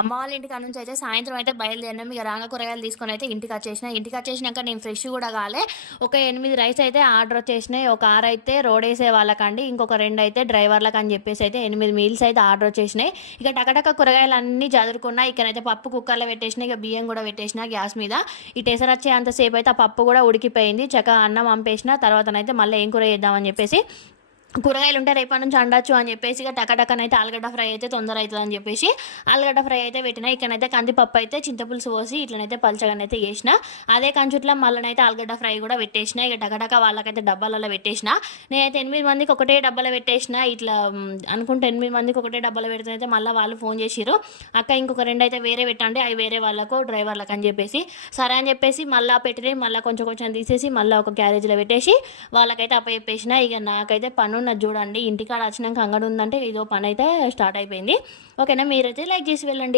అమ్మ వాళ్ళ ఇంటికాడ నుంచి అయితే సాయంత్రం అయితే బయలుదేరినాం. ఇక రాంగా కూరగాయలు తీసుకొని అయితే ఇంటికొచ్చేసిన. ఇంటికొచ్చేసినాక నేను ఫ్రెష్ కూడా కాలే. ఒక 8 రైస్ అయితే ఆర్డర్ వచ్చేసినాయి. ఒక 6 అయితే రోడేసే వాళ్ళకండి. ఇంకొక 2 అయితే డ్రైవర్లకు అని చెప్పేసి అయితే 8 మీల్స్ అయితే ఆర్డర్ వచ్చేసినాయి. ఇక టకటక కూరగాయలు అన్నీ చదురుకున్నా. ఇక్కడైతే పప్పు కుక్కర్లో పెట్టేసిన. ఇక బియ్యం కూడా పెట్టేసిన గ్యాస్ మీద. ఈ టెసర్ వచ్చే అంతసేపు అయితే ఆ పప్పు కూడా ఉడికిపోయింది. చక్కగా అన్నం పంపేసిన. తర్వాతనైతే మళ్ళీ ఏం కూర చేద్దామని చెప్పేసి కూరగాయలు ఉంటే రేపటి నుంచి వండొచ్చు అని చెప్పేసి ఇక టకటకనైతే ఆలుగడ్డ ఫ్రై అయితే తొందర అవుతుంది అని చెప్పేసి ఆలుగడ్డ ఫ్రై అయితే పెట్టిన. ఇక్కడైతే కందిపప్పు అయితే చింతపులుసు పోసి ఇట్లనైతే పలచగానైతే చేసిన. అదే కంచుట్లో మళ్ళనైతే ఆలుగడ్డ ఫ్రై కూడా పెట్టేసిన. ఇక టకటక వాళ్ళకైతే డబ్బాలలో పెట్టేసిన. నేనైతే 8 మందికి ఒకటే డబ్బాలో పెట్టేసిన. ఇట్లా అనుకుంటే 8 మందికి ఒకటే డబ్బాలో పెడితే మళ్ళీ వాళ్ళు ఫోన్ చేసిరు, అక్క ఇంకొక 2 అయితే వేరే పెట్టండి, అవి వేరే వాళ్ళకు డ్రైవర్లకు అని చెప్పేసి సరే అని చెప్పేసి మళ్ళీ పెట్టిన. మళ్ళీ కొంచెం కొంచెం తీసేసి మళ్ళీ ఒక క్యారేజ్లో పెట్టేసి వాళ్ళకైతే అప్పచెప్పేసిన. ఇక నాకైతే పని ఉన్నది చూడండి. ఇంటికాడ వచ్చినాక అంగడి ఉందంటే ఇదో పని అయితే స్టార్ట్ అయిపోయింది. ఓకేనా, మీరైతే లైక్ చేసి వెళ్ళండి.